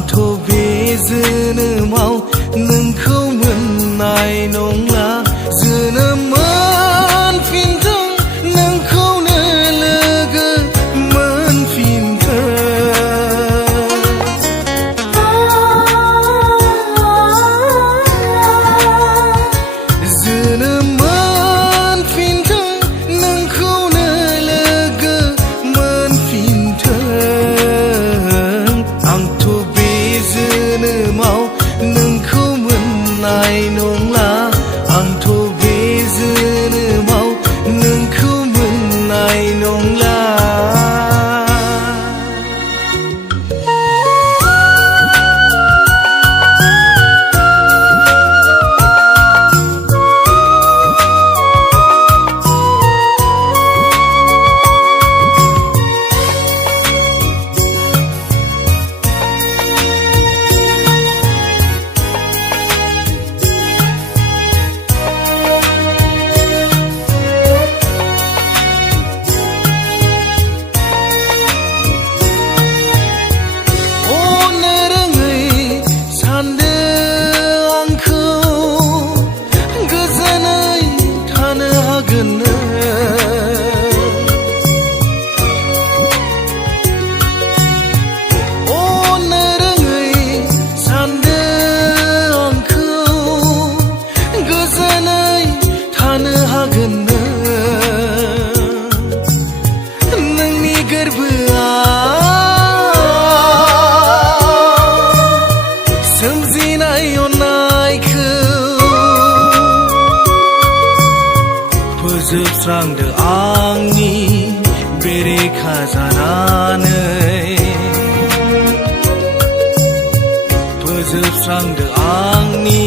आंथ' बे जोनोमाव नोंखौ मोननाय नंला जोनोम मोनफिनथों नोंखौनो लोगो मोनफिनथों जोनोम मोनफिनथों नोंखौनो लोगो मोनफिनथों आंथ' बे जोनोमाव नोंखौ मोननाय नंला आंथ' बे जोनोमाव नोंखौ मोननाय नंला नोंनि गोरबोआव सोमजिनाय अननायखौ फोजोबस्रांदो आंनि बेरेखा जानानै फोजोबस्रांदो आंनि